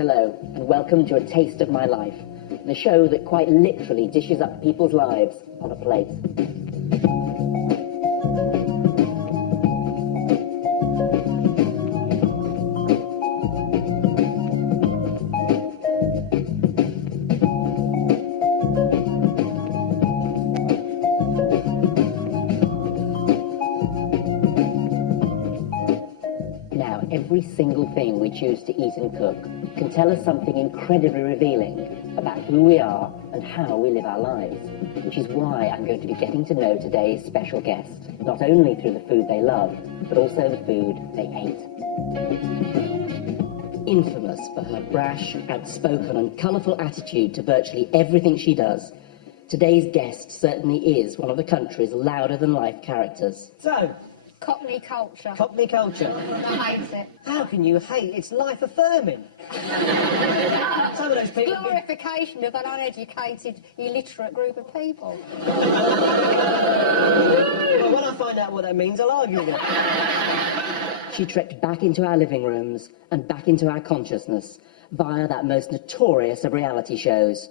hello, and welcome to A Taste of My Life, the show that quite literally dishes up people's lives on a plate. Now, every single thing we choose to eat and cook can tell us something incredibly revealing about who we are and how we live our lives, which is why I'm going to be getting to know today's special guest, not only through the food they love, but also the food they hate. Infamous for her brash, outspoken and colourful attitude to virtually everything she does, today's guest certainly is one of the country's louder-than-life characters. So, Cockney culture. Cockney culture. I hate it. How can you hate? It's life-affirming. Some of those people... Glorification of an uneducated, illiterate group of people. Well, when I find out what that means, I'll argue with it. She trekked back into our living rooms and back into our consciousness via that most notorious of reality shows.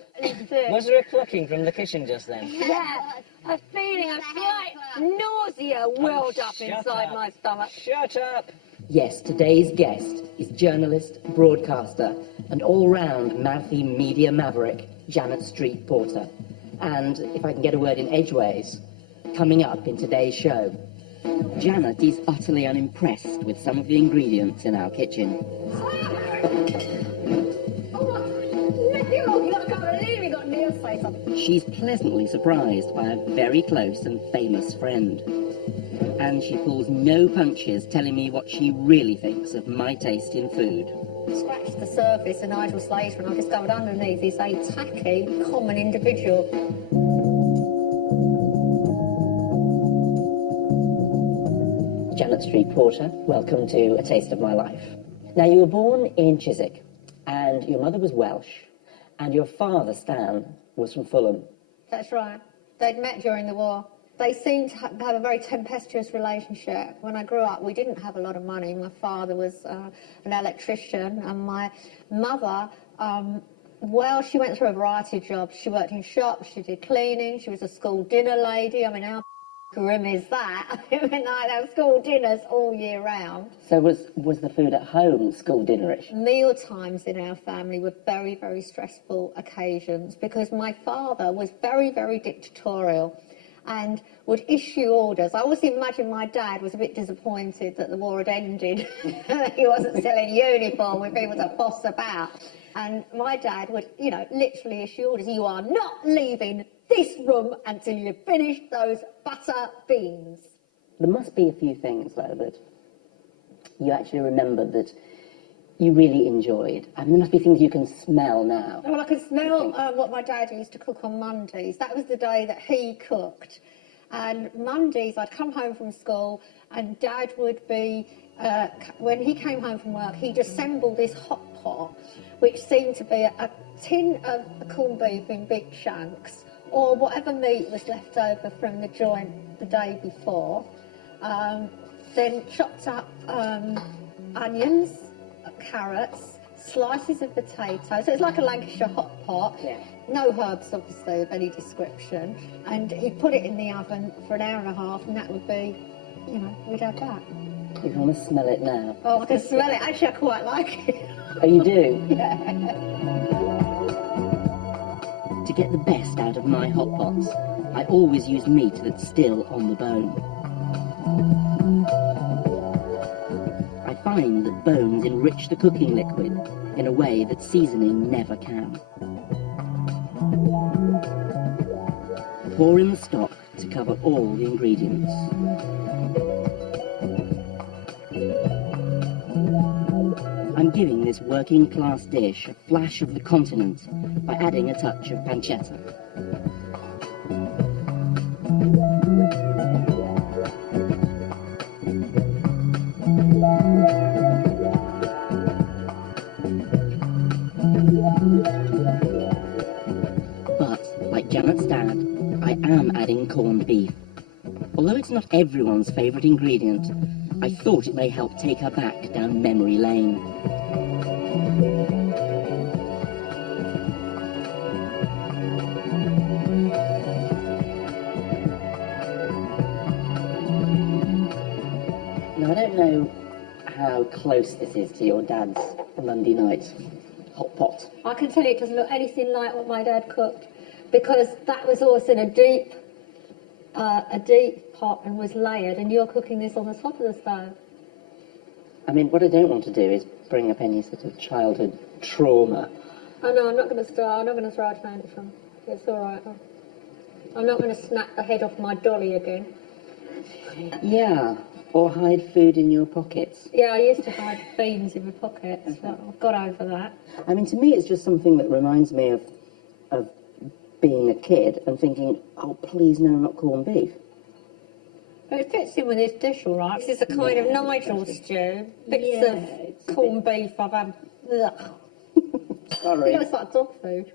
Was there a clucking from the kitchen just then? Yeah, a feeling of slight nausea welled up inside my stomach. Shut up! Yes, today's guest is journalist, broadcaster, and all-round mouthy media maverick, Janet Street Porter. And, if I can get a word in edgeways, coming up in today's show, Janet is utterly unimpressed with some of the ingredients in our kitchen. She's pleasantly surprised by a very close and famous friend. And she pulls no punches telling me what she really thinks of my taste in food. Scratched the surface of Nigel Slater and I discovered underneath is a tacky, common individual. Janet Street Porter, welcome to A Taste of My Life. Now, you were born in Chiswick, and your mother was Welsh, and your father, Stan, was from Fulham. That's right. They'd met during the war. They seemed to have a very tempestuous relationship. When I grew up, we didn't have a lot of money. My father was an electrician, and my mother, well, she went through a variety of jobs. She worked in shops, she did cleaning, she was a school dinner lady. I mean, how grim is that? I mean, I'd have school dinners all year round. So was the food at home school dinnerish? Meal times in our family were very, very stressful occasions because my father was very, very dictatorial and would issue orders. I always imagine my dad was a bit disappointed that the war had ended. He wasn't still in uniform with people to boss about. And my dad would, you know, literally issue orders. You are not leaving this room until you finish those butter beans. There must be a few things, though, that you actually remembered that you really enjoyed. I mean, there must be things you can smell now. Well, I could smell what my dad used to cook on Mondays. That was the day that he cooked. And Mondays, I'd come home from school, and Dad would be, when he came home from work, he'd assemble this hot pot, which seemed to be a tin of corned beef in big chunks, or whatever meat was left over from the joint the day before. Then chopped up onions, carrots, slices of potato. So it's like a Lancashire hot pot. Yeah. No herbs, obviously, of any description. And he'd put it in the oven for an hour and a half, and that would be, you know, we'd have that. You can almost smell it now. Oh, I can smell it. Actually, I quite like it. Oh, you do? Yeah. To get the best out of my hot pots, I always use meat that's still on the bone. I find that bones enrich the cooking liquid in a way that seasoning never can. Pour in the stock to cover all the ingredients. I'm giving this working-class dish a flash of the continent by adding a touch of pancetta. But, like Janet's dad, I am adding corned beef. Although it's not everyone's favourite ingredient, I thought it may help take her back down memory lane. how close this is to your dad's Monday night hot pot. I can tell you it doesn't look anything like what my dad cooked, because that was also in a deep pot and was layered, and you're cooking this on the top of the stove. I mean, what I don't want to do is bring up any sort of childhood trauma. Oh no, I'm not going to start. I'm not going to throw a tantrum. It's all right. I'm not going to snap the head off my dolly again. Yeah, or hide food in your pockets. Yeah, I used to hide beans in my pockets, but I've got over that. I mean, to me, it's just something that reminds me of being a kid and thinking, oh, please, no, not corned beef. But it fits in with this dish, all right. This is a kind of Nigel stew. Bits of corned beef I've had. Ugh. Sorry. It looks like dog food.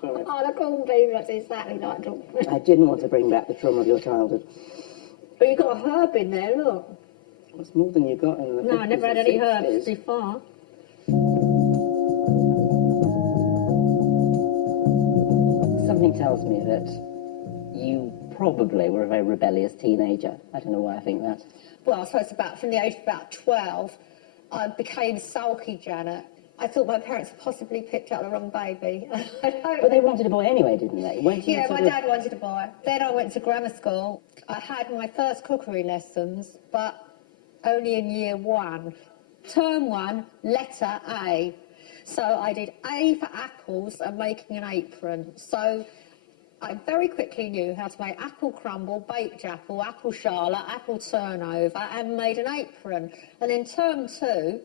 Sorry. Oh, the corned beef looks exactly like dog food. I didn't want to bring back the trauma of your childhood. But you've got a herb in there, look. It's more than you got in the No, I 50s never had and any 60s. herbs before. Something tells me that you probably were a very rebellious teenager. I don't know why I think that. Well, I suppose from the age of about 12, I became sulky, Janet. I thought my parents had possibly picked out the wrong baby. But they wanted a boy anyway, didn't they? Weren't you Yeah, sort my of- dad wanted a boy. Then I went to grammar school. I had my first cookery lessons, but only in year 1. Term 1, letter A. So I did A for apples and making an apron. So I very quickly knew how to make apple crumble, baked apple charlotte, apple turnover, and made an apron. And in term 2,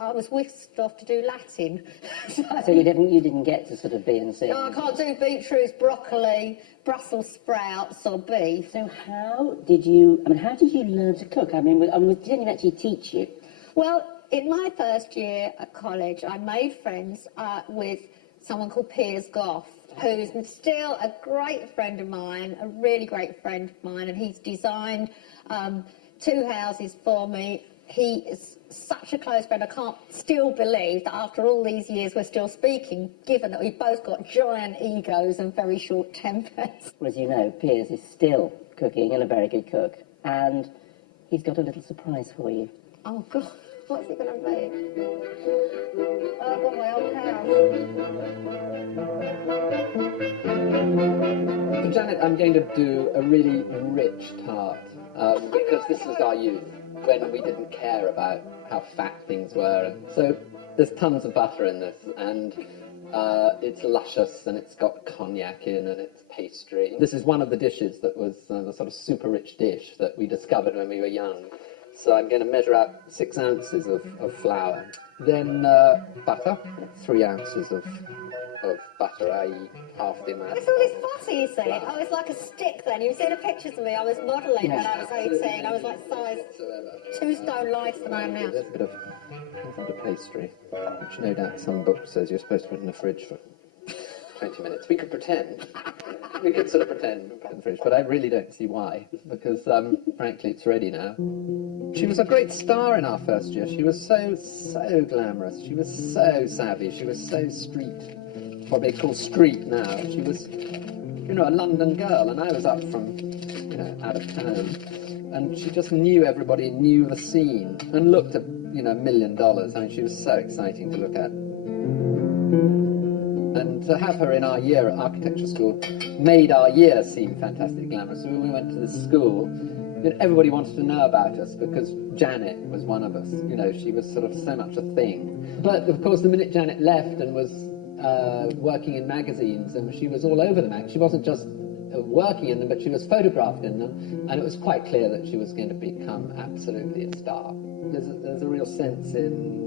I was whisked off to do Latin. So you didn't get to sort of B and C. No, I can't do beetroots, broccoli, Brussels sprouts, or beef. So how did you learn to cook? I mean, did anyone actually teach you? Well, in my first year at college, I made friends with someone called Piers Goff, who's still a great friend of mine, a really great friend of mine, and he's designed 2 houses for me. He is such a close friend. I can't still believe that after all these years we're still speaking, given that we've both got giant egos and very short tempers. Well, as you know, Piers is still cooking and a very good cook. And he's got a little surprise for you. Oh, God, what's it going to be? Oh, I've got my old house. For Janet, I'm going to do a really rich tart, because this was our youth, when we didn't care about how fat things were. So there's tons of butter in this, and it's luscious, and it's got cognac in, and it's pastry. This is one of the dishes that was the sort of super rich dish that we discovered when we were young. So I'm going to measure out 6 ounces of flour. Then butter, 3 ounces of butter, i.e. half the amount. It's all this butter, you see. I was like a stick then. You've seen the pictures of me. I was modelling when I was 18. I was like size 2 stone lighter than I am now. There's a bit of pastry, which no doubt some book says you're supposed to put in the fridge for 20 minutes. We could pretend. We could sort of pretend we put it in the fridge, but I really don't see why, because frankly it's ready now. She was a great star in our first year. She was so glamorous. She was so savvy. She was so street, what they call street now. She was, a London girl, and I was up from, out of town. And she just knew everybody, knew the scene, and looked at, $1 million. I mean, she was so exciting to look at. And to have her in our year at architecture school made our year seem fantastically glamorous. So when we went to this school, everybody wanted to know about us because Janet was one of us. She was sort of so much a thing. But of course, the minute Janet left and was working in magazines, and she was all over the magazines. She wasn't just working in them, but she was photographed in them, and it was quite clear that she was going to become absolutely a star. There's a real sense in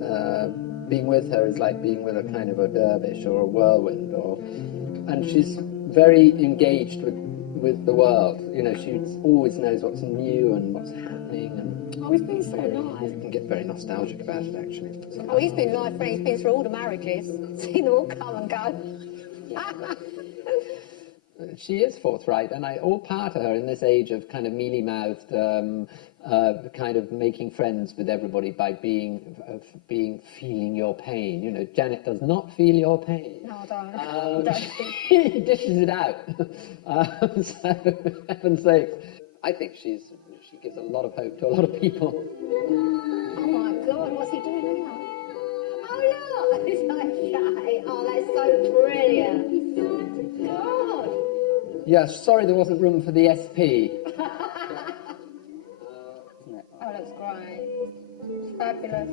being with her is like being with a kind of a dervish or a whirlwind, and she's very engaged with the world. She always knows what's new and what's happening, and Oh, he's been so nice. you can get very nostalgic about it, actually. Oh, he's been nice, friend. He's been through all the marriages. Seen them all come and go. She is forthright, and I all part of her in this age of kind of mealy-mouthed, kind of making friends with everybody by feeling your pain. Janet does not feel your pain. No, I don't. She dishes it out. So, for heaven's sake, I think she's She gives a lot of hope to a lot of people. Oh my God, what's he doing now? Oh look, it's like shy. Oh, that's so brilliant. God. Yeah, sorry there wasn't room for the SP. Oh, looks great. It's fabulous.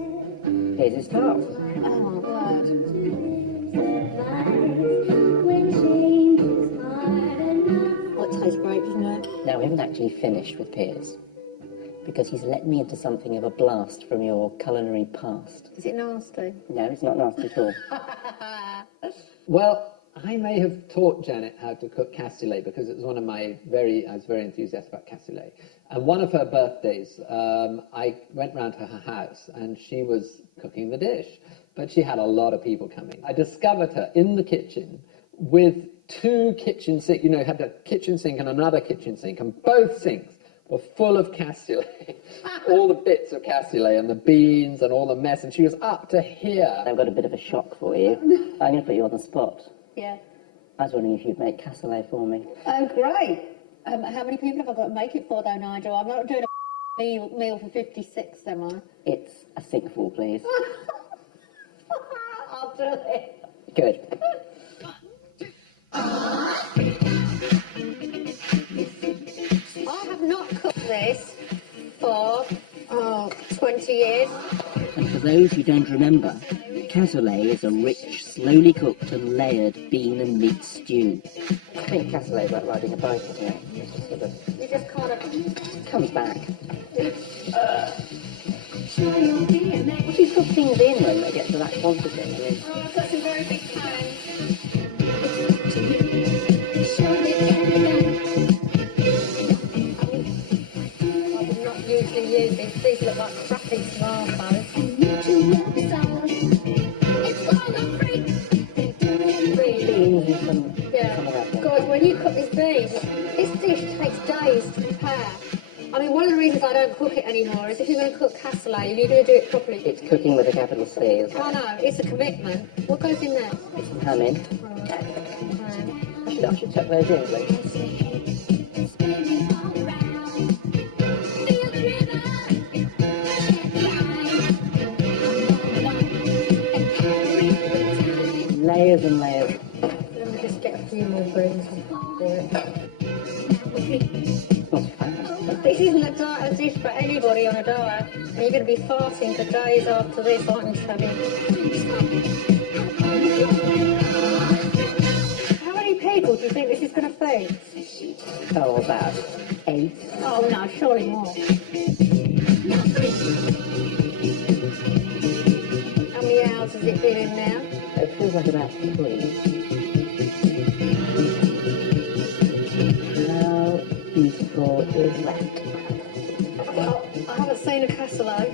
Here's his task. Oh, God. Well, it tastes great, doesn't it? Now, we haven't actually finished with Piers, because he's let me into something of a blast from your culinary past. Is it nasty? No, it's not nasty at all. Well, I may have taught Janet how to cook cassoulet because it was one of my I was very enthusiastic about cassoulet. And one of her birthdays, I went round to her house and she was cooking the dish, but she had a lot of people coming. I discovered her in the kitchen with two kitchen sinks, you know, had a kitchen sink and another kitchen sink, and both sinks were full of cassoulet. All the bits of cassoulet and the beans and all the mess, and she was up to here. I've got a bit of a shock for you. I'm going to put you on the spot. Yeah. I was wondering if you'd make cassoulet for me. Oh, great. How many people have I got to make it for, though, Nigel? I'm not doing a meal for 56, am I? It's a sinkful, please. I'll do it. Good. I have not cooked this for 20 years. And for those who don't remember, cassoulet is a rich, slowly cooked and layered bean and meat stew. I think cassoulet is like riding a bike, isn't it? It just sort of You just kind of... comes back. Well, you cook things in when they get to that quantity. I mean, Oh, I've got some very big pans. I would not usually use these. These look like crappy smartphones. beans and some of Yeah. that. God, when you cook this beef, this dish takes days to prepare. I mean, one of the reasons I don't cook it anymore is if you're going to cook cassoulet, you need to do it properly. It's cooking with a capital C, isn't it? I know, it's a commitment. What goes in there? Some ham in. I should chuck those in, please. Layers and layers. Let me just get a few more greens for it. Not bad. This isn't a dish for anybody on a diet. And you're going to be fasting for days after this, aren't you, Tabby? How many people do you think this is going to feed? Oh, about 8. Oh no, surely more. How many hours has it been in now? It feels like about 3. How beautiful is that? Well, I haven't seen a cassoulet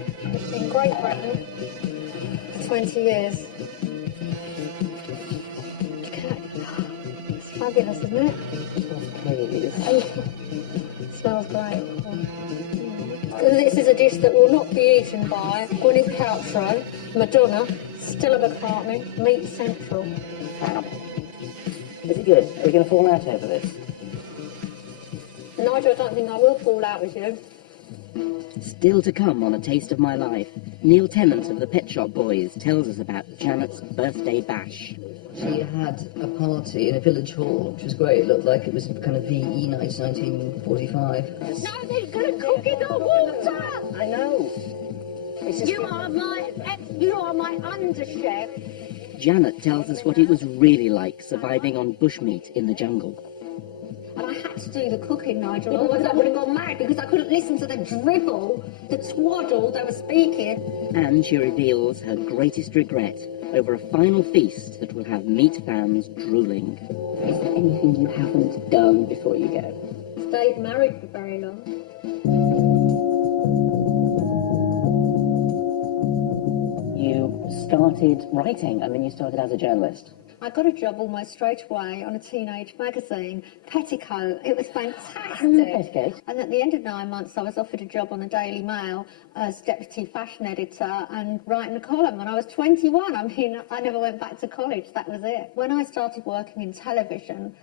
in Great Britain for 20 years. Okay. It's fabulous, isn't it? It smells great. This is a dish that will not be eaten by Gwyneth Paltrow, Madonna, Stella McCartney, Meat Central. Fab. Is it good? Are we going to fall out over this? Nigel, I don't think I will fall out with you. Still to come on A Taste of My Life, Neil Tennant of the Pet Shop Boys tells us about Janet's birthday bash. She had a party in a village hall, which was great. It looked like it was kind of VE night 1945. No, they're going to cook in the water! I know. It's just... You are my underchef. Janet tells us what it was really like surviving on bushmeat in the jungle. And I had to do the cooking, Nigel, otherwise I would have gone mad because I couldn't listen to the dribble, the twaddle they were speaking. And she reveals her greatest regret over a final feast that will have meat fans drooling. Is there anything you haven't done before you go? Stayed married for very long. You started writing, you started as a journalist. I got a job almost straight away on a teenage magazine, Petticoat. It was fantastic. Petticoat. And at the end of 9 months, I was offered a job on the Daily Mail as deputy fashion editor and writing a column. And I was 21. I mean, I never went back to college. That was it. When I started working in television,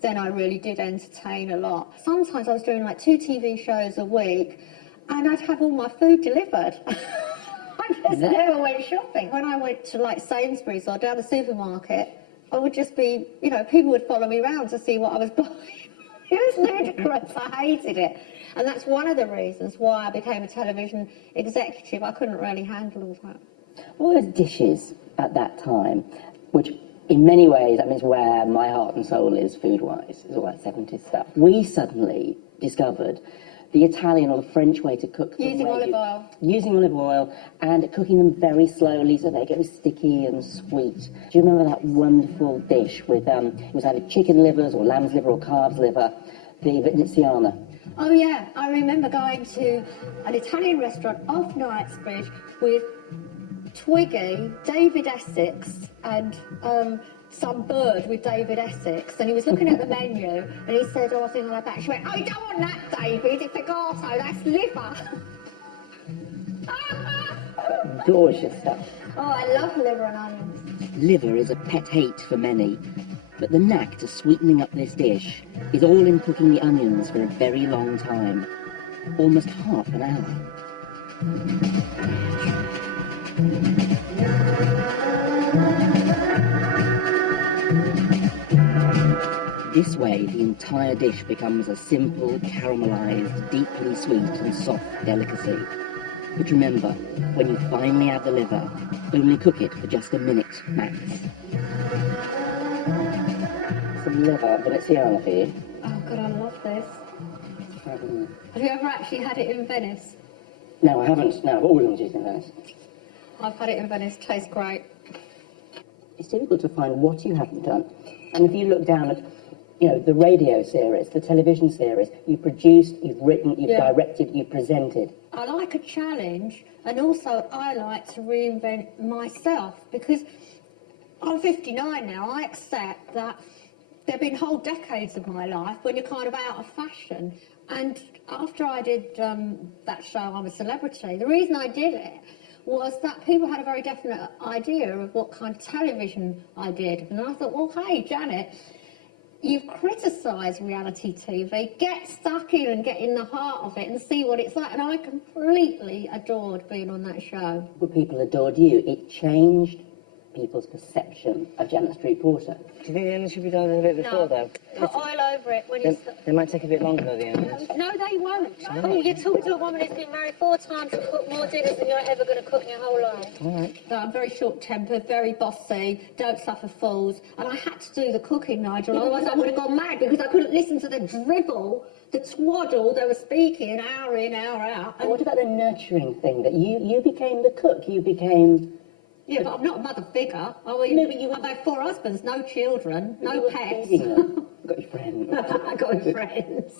then I really did entertain a lot. Sometimes I was doing like 2 TV shows a week, and I'd have all my food delivered. I just never went shopping. When I went to like Sainsbury's or down the supermarket, I would just be, you know, people would follow me around to see what I was buying. It was ludicrous. I hated it. And that's one of the reasons why I became a television executive. I couldn't really handle all that. All those dishes at that time, which in many ways, that means where my heart and soul is food-wise, is all that 70s stuff. We suddenly discovered the Italian or the French way to cook them. Using olive oil. Using olive oil and cooking them very slowly so they go sticky and sweet. Do you remember that wonderful dish with, it was either chicken livers or lamb's liver or calf's liver, the veneziana? Oh yeah, I remember going to an Italian restaurant off Knightsbridge with Twiggy, David Essex, and some bird with David Essex, and he was looking at the menu, and he said, "Oh, I think I'll have that." She went, "Oh, you don't want that, David, it's legato, that's liver." Gorgeous stuff. Oh, I love liver and onions. Liver is a pet hate for many, but the knack to sweetening up this dish is all in cooking the onions for a very long time, almost half an hour. This way, the entire dish becomes a simple, caramelised, deeply sweet and soft delicacy. But remember, when you finally add the liver, only cook it for just a minute max. Some liver, veneziana for you. Oh God, I love this. Have you ever actually had it in Venice? No, I haven't. No, I've always wanted to eat in Venice. I've had it in Venice, tastes great. It's difficult to find what you haven't done. And if you look down at, you know, the radio series, the television series, you've produced, you've written, you've directed, you've presented. I like a challenge, and also I like to reinvent myself, because I'm 59 now. I accept that there have been whole decades of my life when you're kind of out of fashion. And after I did that show, I'm a Celebrity, the reason I did it was that people had a very definite idea of what kind of television I did. And I thought, well, hey, Janet, you've criticised reality TV, get stuck in and get in the heart of it and see what it's like. And I completely adored being on that show. But people adored you. It changed people's perception of Janet Street Porter. Do you think the onions should be done a bit before, though? Put oil over it when you... They might take a bit longer, the onions. No, they won't. Oh, you talk to a woman who's been married 4 times and cooked more dinners than you're ever going to cook in your whole life. All right. So I'm very short-tempered, very bossy, don't suffer fools. And I had to do the cooking, Nigel, otherwise I would have gone mad, because I couldn't listen to the dribble, the twaddle they were speaking hour in, hour out. And what about the nurturing thing, that you became the cook, you became... Yeah, but I'm not a mother figure. No, but I've had 4 husbands, no children, no pets. Got your friends. I got friends.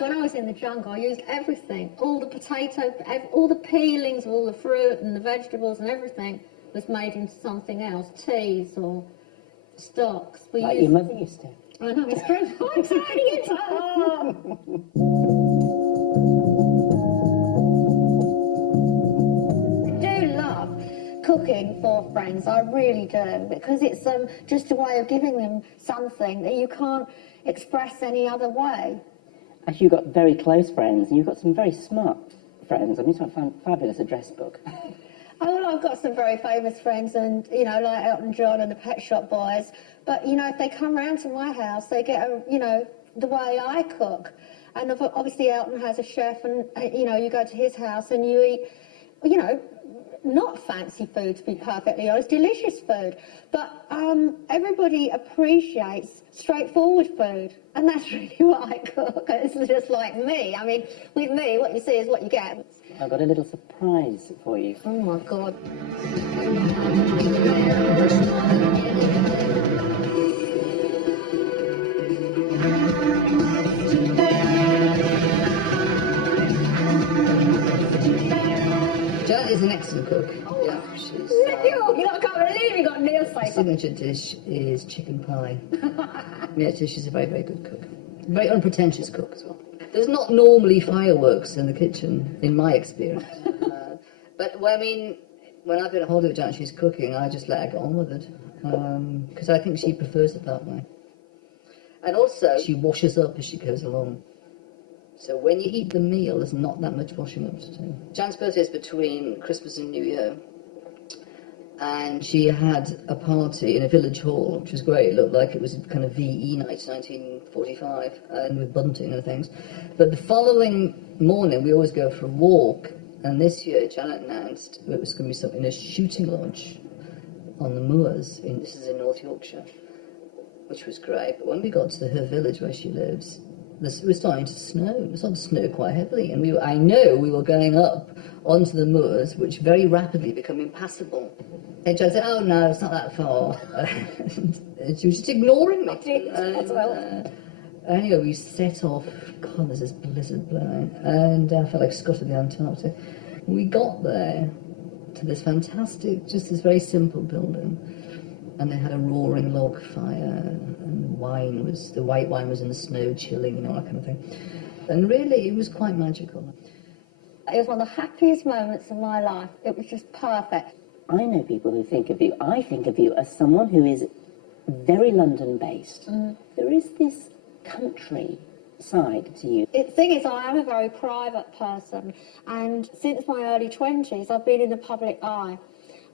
When I was in the jungle, I used everything. All the potato, all the peelings of all the fruit and the vegetables and everything was made into something else. Teas or stocks. Like your mother used to. I know, it's true. I'm turning it cooking for friends, I really do, because it's just a way of giving them something that you can't express any other way. Actually, you've got very close friends, and you've got some very smart friends. I mean, it's a fabulous address book. Oh, well, I've got some very famous friends, and, you know, like Elton John and the Pet Shop Boys, but, you know, if they come round to my house, they get, you know, the way I cook. And obviously Elton has a chef, and, you know, you go to his house and you eat, you know, not fancy food, to be perfectly honest, delicious food. But everybody appreciates straightforward food, and that's really what I cook. It's just like me. I mean, with me, what you see is what you get. I've got a little surprise for you. Oh, my God. Janet is an excellent cook. Oh, Yeah, she's, Neil, you know, I can't believe you got Neil her say signature dish is chicken pie. Yeah, she's a very, very good cook. Very unpretentious cook as well. There's not normally fireworks in the kitchen, in my experience. But, well, I mean, when I've been at holiday with Janet, she's cooking, I just let her get on with it. Because I think she prefers it that way. And also, she washes up as she goes along. So when you eat the meal, there's not that much washing up to do. Jan's birthday is between Christmas and New Year. And she had a party in a village hall, which was great. It looked like it was kind of VE night, 1945, and with bunting and things. But the following morning, we always go for a walk. And this year, Janet announced it was going to be something in a shooting lodge on the moors. This is in North Yorkshire, which was great. But when we got to her village where she lives, it was starting to snow. It was starting to snow quite heavily. And I know we were going up onto the moors, which very rapidly become impassable. And Jan said, oh no, it's not that far. And she was just ignoring me. Anyway, we set off. God, there's this blizzard blowing. And I felt like Scott at the Antarctic. We got there to this fantastic, just this very simple building. And they had a roaring log fire, and the white wine was in the snow chilling, and all that kind of thing. And really, it was quite magical. It was one of the happiest moments of my life. It was just perfect. I know people who think of you. I think of you as someone who is very London-based. There is this country side to you. The thing is, I am a very private person, and since my early 20s, I've been in the public eye.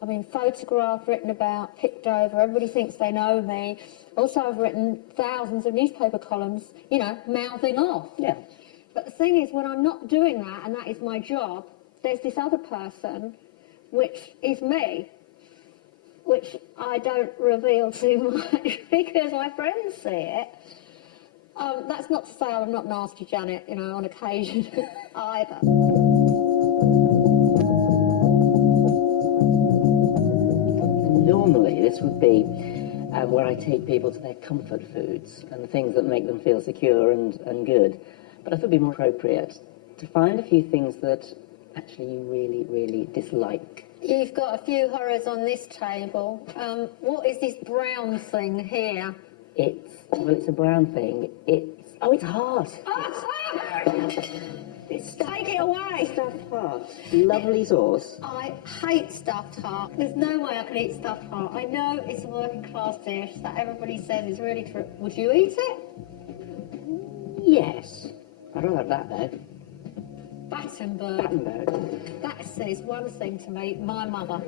I've been photographed, written about, picked over. Everybody thinks they know me. Also, I've written thousands of newspaper columns, mouthing off. Yeah. But the thing is, when I'm not doing that, and that is my job, there's this other person, which is me, which I don't reveal too much because my friends see it. That's not to say I'm not nasty, Janet, on occasion either. Normally, this would be where I take people to their comfort foods and the things that make them feel secure and good. But I thought it would be more appropriate to find a few things that actually you really, really dislike. You've got a few horrors on this table. What is this brown thing here? It's a brown thing. It's heart. Take it away. Stuffed heart. Lovely sauce. I hate stuffed heart. There's no way I can eat stuffed heart. I know it's a working class dish that everybody says is really true. Would you eat it? Yes. I'd rather have that though. Battenberg. That says one thing to me, my mother.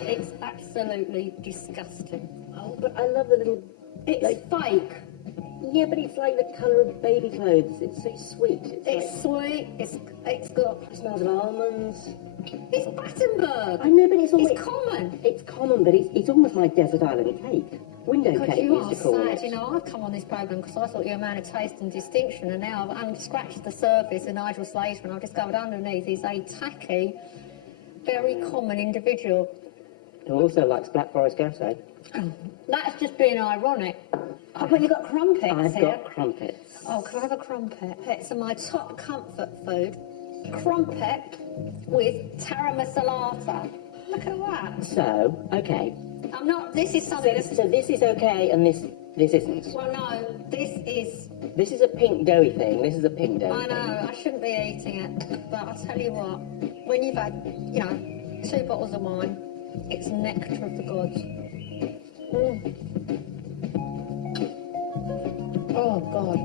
It's absolutely disgusting. Oh, but I love the little... It's fake. Yeah, but it's like the colour of baby clothes. It's so sweet. It's sweet. It's got... It smells of almonds. It's Battenberg. I know, but it's always... It's common. It's common, but it's almost like desert island cake. Window Because cake, you we are used to call sad. it. I've come on this programme because I thought you were a man of taste and distinction, and now I've unscratched the surface of Nigel Slater, and I've discovered underneath he's a tacky, very common individual. Who also likes Black Forest Gateau. That's just being ironic. Oh, but you've got crumpets I've here. got crumpets. Oh, can I have a crumpet? It's my top comfort food. Crumpet with taramasalata. Look at that. So, okay. I'm not... This is something... So this is okay and this isn't. Well, no, this is... This is a pink doughy thing. This is a pink doughy I know, I shouldn't be eating it, but I'll tell you what, when you've had, 2 bottles of wine, it's nectar of the gods. Oh, God.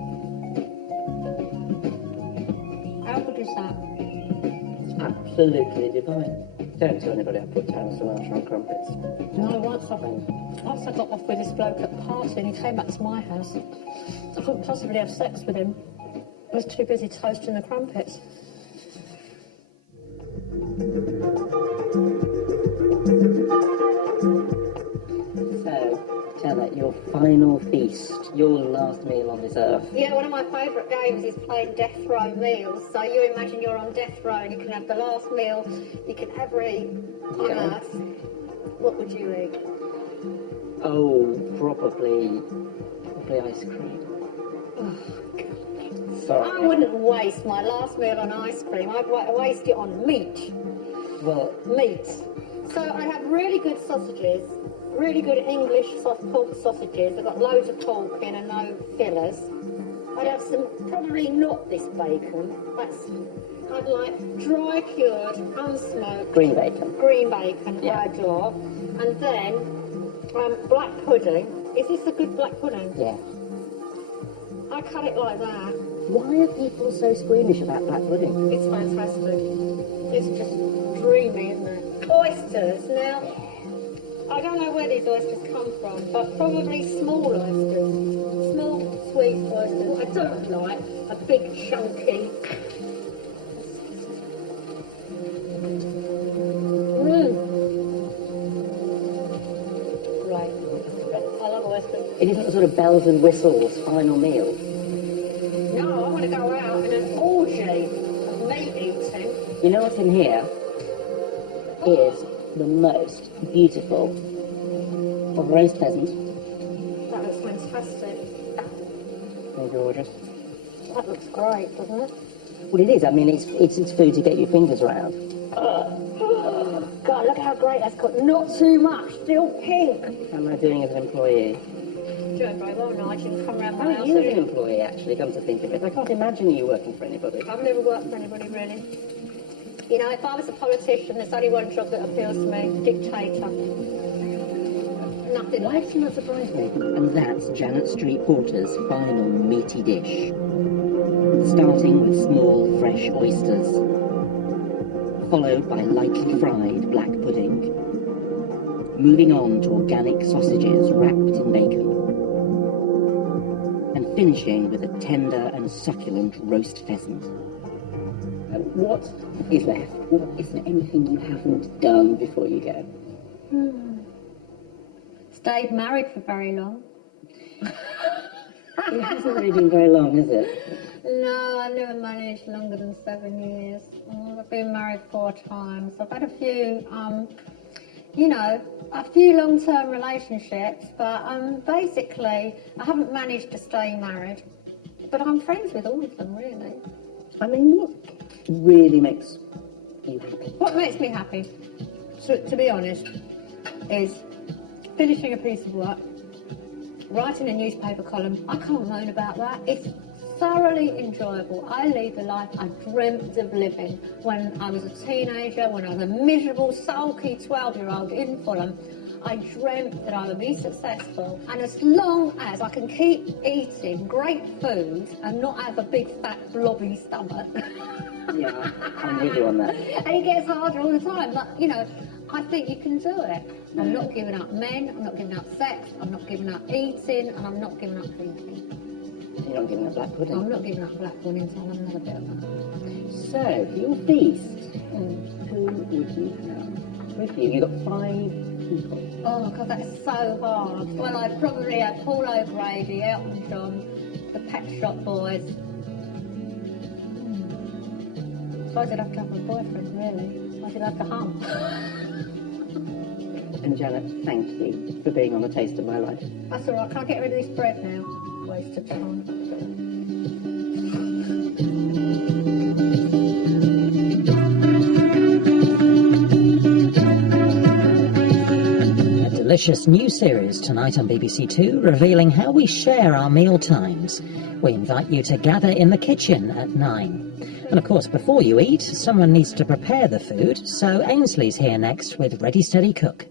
How good is that? It's absolutely divine. Don't tell anybody I put taramasalata on crumpets. No, once I got off with this bloke at the party and he came back to my house, I couldn't possibly have sex with him. I was too busy toasting the crumpets. So, Janet, your final feast, your last meal on this earth. Yeah, one of my favourite games is playing death row meals. So you imagine you're on death row and you can have the last meal you can ever eat on earth. What would you eat? Oh, probably ice cream. Sorry. I wouldn't waste my last meal on ice cream. I'd waste it on meat. Well, Meat. So I'd have really good sausages, really good English soft pork sausages. They've got loads of pork in and no fillers. I'd have some, probably not this bacon. I'd like dry cured, unsmoked. green bacon. Green bacon, Yeah. I adore. And then black pudding. Is this a good black pudding? Yeah. I cut it like that. Why are people so squeamish about black pudding? It's fantastic. It's just dreamy, isn't it? Oysters. Now, I don't know where these oysters come from, but probably small oysters. Small, sweet oysters. I don't like a big, chunky. Right. I love oysters. It isn't the sort of bells and whistles final meal. No, I want to go out in an orgy of meat eating. You know what's in here is the most beautiful roast pheasant. That looks fantastic. They're gorgeous. That looks great, doesn't it? Well, it is. I mean, it's food to get your fingers round. God, look how great that's cooked. Not too much, still pink. How am I doing as an employee? Doing very well, Nigel. You can come round my How are house. you an employee, actually, come to think of it? I can't imagine you working for anybody. I've never worked for anybody, really. You know, if I was a politician, there's only one job that appeals to me, dictator. Nothing Why like does she not surprise me? And that's Janet Street Porter's final meaty dish. Starting with small, fresh oysters, followed by lightly fried black pudding, moving on to organic sausages wrapped in bacon, and finishing with a tender and succulent roast pheasant. What is left? Is there anything you haven't done before you go? Stayed married for very long. It hasn't really been very long, has it? No, I've never managed longer than 7 years. I've been married 4 times. I've had a few, a few long-term relationships, but basically I haven't managed to stay married. But I'm friends with all of them, really. I mean, what really makes you happy? What makes me happy, to be honest, is finishing a piece of work, writing a newspaper column. I can't moan about that. It's thoroughly enjoyable. I lead the life I dreamt of living when I was a teenager, when I was a miserable, sulky 12-year-old in Fulham. I dreamt that I would be successful, and as long as I can keep eating great food and not have a big fat blobby stomach. Yeah, I'm with you on that. And it gets harder all the time, but I think you can do it. I'm not giving up men, I'm not giving up sex, I'm not giving up eating, and I'm not giving up drinking. You're not giving up black pudding? I'm not giving up black pudding, so I'll have another bit of that. So, for your feast, who would you have with you? You've got 5 people. Oh, God, that's so hard. Well, I'd probably have Paul O'Grady, Elton John, the Pet Shop Boys. Suppose I'd have to have a boyfriend, really. Suppose I'd have to hump. And Janet, thank you for being on A Taste of My Life. That's all right. Can I get rid of this bread now? Waste of time. A delicious new series tonight on BBC Two, revealing how we share our meal times. We invite you to gather in the kitchen at 9. And of course, before you eat, someone needs to prepare the food, so Ainsley's here next with Ready Steady Cook.